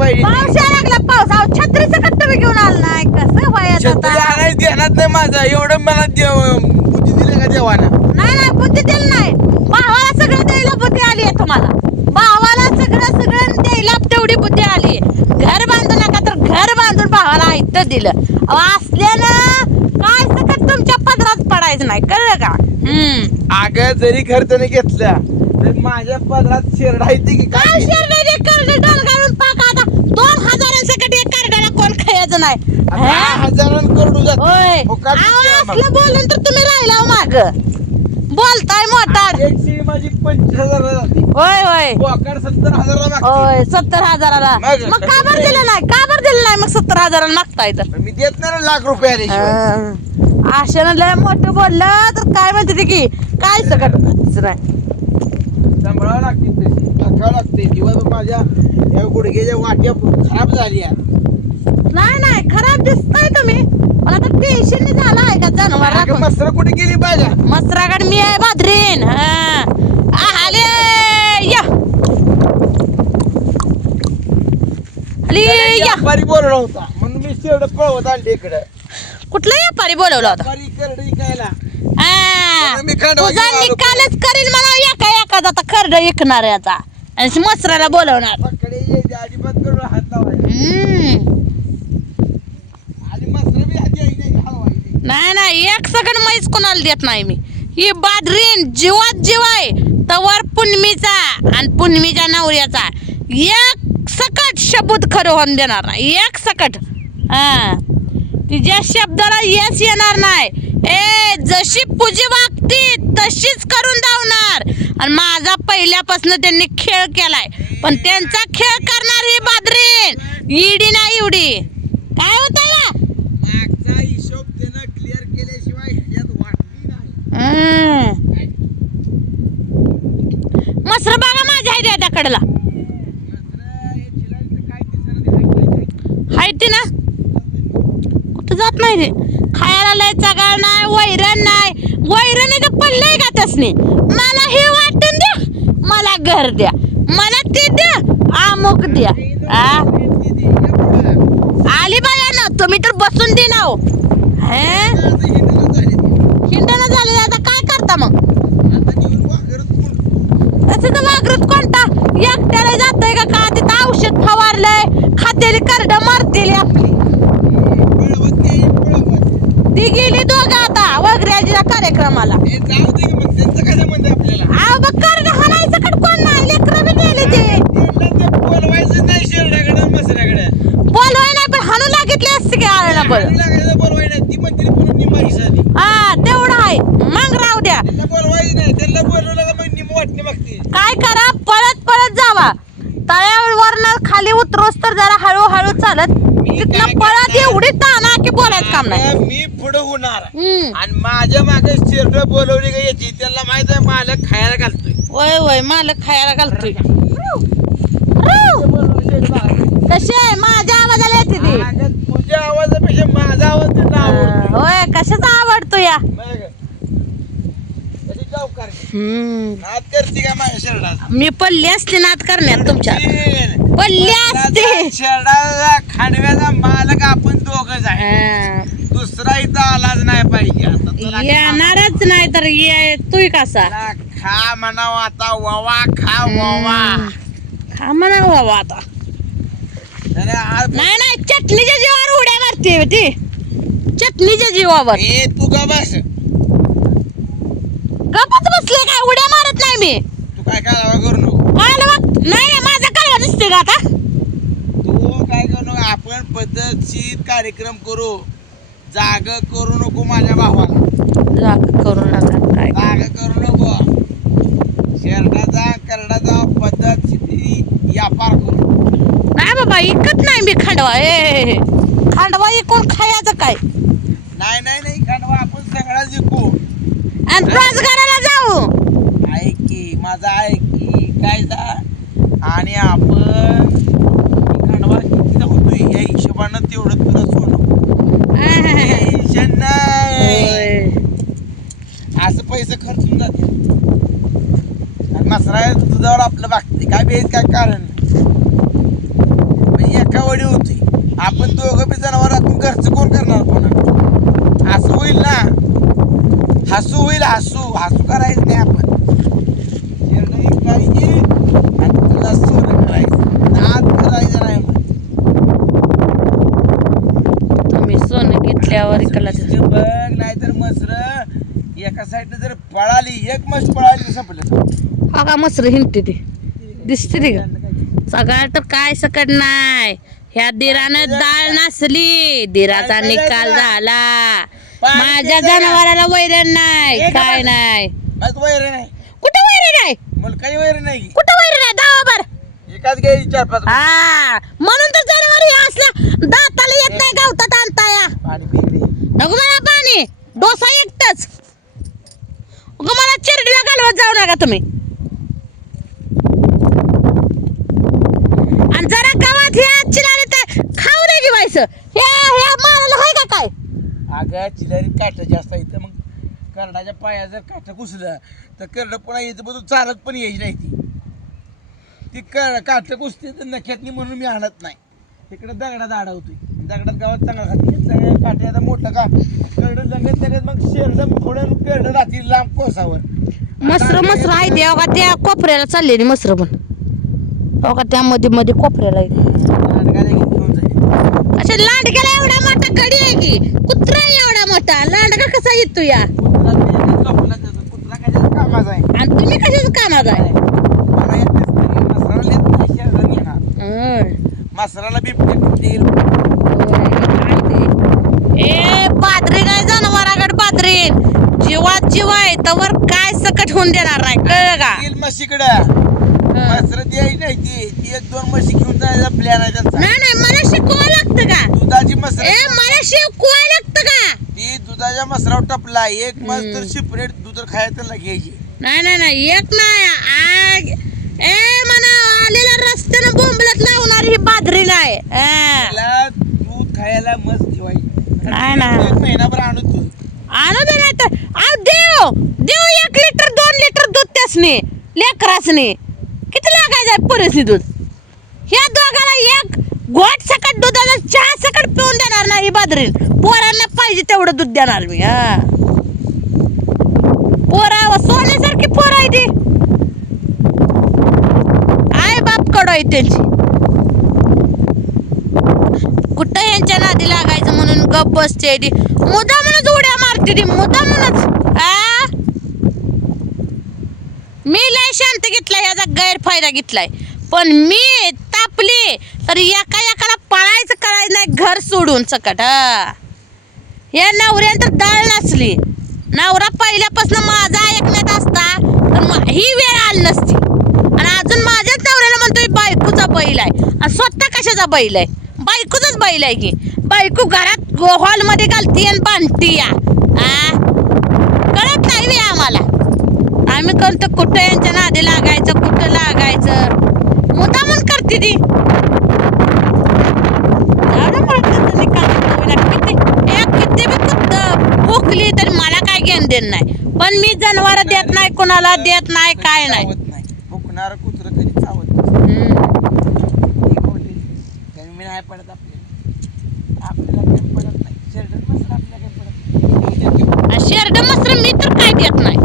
पाहिजे पाऊस यायला लागला पाऊस. अहो घेऊन आला नाही कसं व्हायचं छत्री आता आणायला ध्यानात नाही माझं. एवढं मला देव बुद्धी दिली का देवानं? नाही नाही बुद्धी दिली नाही. भावाला सगळं द्यायला बुद्धी आली आहे तुम्हाला. भावाला सगळं सगळं द्यायला तेवढी बुद्धी आली घर बांधू नका तर घर बांधून भावाला ऐकत दिलं. अहो असल्यानं काय सकट तुमच्या पदरात पडायचं नाही. कळलं का? हम्म. अगं जरी खर्चाने घेतल्या तर माझ्या पदरात शेरडा येते की काय? काय शेरडे डोल घालून पाका आता दोन हजारांसकट एक कर्जाला हे? हजारानं करडू जात. होय. फुकट आम्हाला. असलं बोलून तर तुम्ही राहिला माग. बोलताय मोटाड एक शिळी माझी पंचवीस जाते होय होय. बोकाड सत्तर हजाराला मागते. होय सत्तर हजाराला. मग? मग का बरं दिलं नाही? का बरं दिलं नाही? मग सत्तर हजाराला मागताय तर. मी देत नाही ना लाख रुपये आल्याशिवाय. आशानं लय मोठं बोललं तर काय म्हणते ते की? काय सकट नाही. सांभाळावं लागते तशी. टाकावं लागते. दिवस माझ्या या गुडघ्याच्या वाट्या खराब झाल्या. नाही नाही खराब दिसताय तुम्ही. मला तर टेन्शन झालं आहे का? जनावर मसर कुठे गेली पाहिजे मसरागड मी आहे बादरीन. हा. आले. या. आली या. व्यापारी बोलला होता. म्हणून मी शेवट पळवत आणले इकडे. कुठला व्यापारी बोलवला होता? व्यापारी करड इकायला. म्हणून मी खंडवा तुझा घेऊन आलो निकालच करील मला एका एका आता खरड विकणार याचा आणि मसराला बोलवणार. पकडे यायचे अजिबात करून हात लावायचे हम्म. आणि मसर बी हाती यायची नाही नाही एक सकट मैच कोणाला देत नाही मी. ही बादरीन जीवात जीव आहे तवर पुनमीचा आणि पुनमीच्या नवऱ्याचा. एक सकट शब्द खरं होऊन देणार नाही एक सकट. हा. तिच्या शब्दाला यश येणार नाही. ए जशी पूजी वागती तशीच करून धावणार. आणि माझा पहिल्यापासून त्यांनी खेळ केलाय. पण त्यांचा खेळ करणार ही बादरीन. इडी नाही एवढी काय होत या मागचा हिशोब त्यानं क्लिअर केल्याशिवाय ह्यात वाटली नाही हम्म. मसर बघा माझ्या आहे त्या कडला हाय ती ना. कुठं जात नाही ते. खायला लय चगाळ नाही वैरण नाही. वैरण तर पडलंय का तसने मला हे वाटून द्या मला घर द्या. मला ते द्या अमुक द्या. आली बाया ना तुम्ही तर बसून दे ना हो? हिंडणं झाले आता काय करता मग? तर वागरत कोणता? एकट्याला जातंय का? का तिथं औषध फवारलंय? खातेली करड मारतेली आपली. ती गेली दोघं आता वगऱ्याच्या कार्यक्रमाला? आव बघ करड हाणायचं कट कोण नाही? लेकरं बी गेली ते. लागितली असते की आळ्याला पण लागायचं बोलवायला. ती. हा तेवढं आहे. मग राहू द्या. बोलवायचं नाही. त्यांना बोलवलं का मग वाटणी काय करा? पळत पळत जावा. तळ्यावरनं खाली उतरोस तर जरा हळूहळू चालत. तिथनं पळत? एवढी ताना की बोलायचं काम नाही. आता मी पुढे होणार. हम्म. आणि माझ्या मागे शेरड बोलवली का याची त्यांना माहीत आहे मालक खायला घालतोय. वय वय मालक खायला घालतोय. आहे? माझ्या तुझ्या आवाजापेक्षा माझा आवाज त्यांना आवडतो होय कशाचा आवडतो या मग हम्म. नाद करते का माझ्या मी पल्ली असते नात करण्यात तुमच्या पल्ली असते. शेरडाचा खांडव्याचा मालक आपण दोघच आहे. हा. दुसरा इथं आलाच नाही पाहिजे. आता तुला येणारच नाही तर ये तू कसा? खा- खा म्हणावं आता ववा खा ववा. हा म्हणा बाबा आता. नाही नाही चटणीच्या जीवावर उड्या मारते ती. चटणीच्या जीवावर. ए तू का बस. गपत बसले काय? उड्या मारत नाही मी. तू काय कालवा करू नको. बघ नाही नाही, माझा कळवा दिसते का आता? तू काय करू नको आपण पद्धतशीर कार्यक्रम करू. जाग करू नको माझ्या भावाला. जागा करू नका काय जाग करू नको शेरडाचा करडाचा पद्धतशीर व्यापार करू नाही बाबा इकत नाही मी खांडवा ए खांडवा इकून खायचं काय? नाही नाही नाही खांडवा आपण सगळा जिंकू. आणि रोजगाराला जाऊ. ऐक की माझा ऐक की काय जा? आणि आपण खांडवा कितीचा होतोय या हिशोबानं तेवढं तुला टेन्शन नाही. असं पैसे खर्चून जाते मसरा दुधावर आपलं बागते काय बेस काय कारण? एकावडी होती. आपण दोघं बी जनावर आपण घरचं कोण करणार कोणा हसू होईल ना. हसू होईल हसू. हसू करायचं नाही आपण. बघ नाहीतर मसर. एका साईडने जर पळाली एक मस पळाली संपलं. हा का मसर हिंडते ती? दिसते ती का? सगळं तर काय सकट नाही. ह्या दिरानं डाळ नासली. दिराचा निकाल झाला. माझ्या जनावराला वैरण नाही. काय नाही. कुठं वैरण नाही? कुठं वैरण नाही? दावा बर. एकाच घ्यायची चार पाच हा. म्हणून तर जनावर हे असल्या दाताला येत नाही गावतात आणता या पाणी नको मला पाणी. डोसा एकटच. मला चिरडीला घालवत जाऊ नका तुम्ही आणि गावात हे आज चिराले तर खाऊ की व्हायचं हे ह्या मारायला हाय का काय? अगं चिलारी काठ जास्त इथं मग करडाच्या पाया जर काठ घुसलं तर करड पुन्हा येतं बघ चालत पण यायची नाही ती. ती कर काठ घुसते तर नख्यातनी म्हणून मी आणत नाही. इकडे दगडात अडवतोय दगडात गावात चांगला खाते काठी आता मोठं का? करड लगत लगत मग शेरड थोडं करड राहतील लांब कोसावर. मसर मसर आहे ते अवघा त्या कोपऱ्याला चाललेली मसर पण. अवघा त्या मध्ये मध्ये कोपऱ्याला आहे अशा लांडग्याला एवढा मोठा गडी आहे की? कुत्रा आहे एवढा मोठा. लांडगा कसा येतो या? कामाचा आणि तुम्ही कशाच कामात आहे. होय. मसराला बिबटे बिबटे ए पादरी काय जनावराकडे पादरी जीवात जीव आहे तवर काय सकट होऊन देणार नाही कळलं का? येईल म्हशीकडं मसर द्यायची नाही ती. ती एक दोन म्हशी घेऊन जायचा प्लॅन आहे त्यांचा. नाही नाही मला शिकवावं लागतं का? दुधाची मसर ए मला शिकवावं लागतं का? ती दुधाच्या मसरावर टपला. एक मस तर. शिपरेट दूध खायचं त्यांना घ्यायची. नाही नाही नाही एक नाही. आग. ए म्हणा आलेल्या रस्त्यानं बोंबलत लावणार ही बादरी नाही. हा. त्याला दूध खायला मस ठेवायची. नाही, नाही. एक महिनाभर आणू तू. आणू दे नाही तर. अहो देव. देव एक लिटर दोन लिटर दूध त्यासने लेकरासने. किती लागायचं परिस्थिती दूध ह्या दोघाला एक घोट सकट दुधाचा चहा सकट पिऊन देणार नाही ही पोरांना पाहिजे तेवढं दूध देणार मी हा. पोरा सोन्यासारखी पोर आहे ती. आय बाप कडो आहे त्यांची. कुठं यांच्या नादी लागायचं म्हणून गप बसते ती. मुदा म्हणून उड्या मारते ती मुदा म्हणूनच आ? मी लय शांत घेतलाय याचा गैरफायदा घेतलाय. पण मी तापली तर एका एकाला पळायचं करायचं नाही घर सोडून सकट या नवऱ्यानं तर डाळ नसली. नवरा पहिल्यापासून माझा ऐकण्यात असता तर ही वेळ आली नसती. आणि अजून माझ्याच नवऱ्याला म्हणतोय बायकोचा बैल आहे. आणि स्वतः कशाचा बैल आहे? बायकोचाच बैल आहे की? बायको घरात हॉलमध्ये घालती आणि बांधती या आ? कळत नाही बे आम्हाला करतो कुठं यांच्या नादी लागायचं कुठं लागायचं? मुद्दामून करते ती? किती भुकली तरी मला काय घेणं देणं नाही. पण मी जनावर देत नाही कोणाला देत नाही काय नाही. भुकणार कुत्र कधी चावत मी नाही पडत आपल्याला. आपल्याला काही पडत नाही. शेरडं मसर आपल्याला काही पडत नाही. आणि शेरडं मस्त्र मी तर काय देत नाही.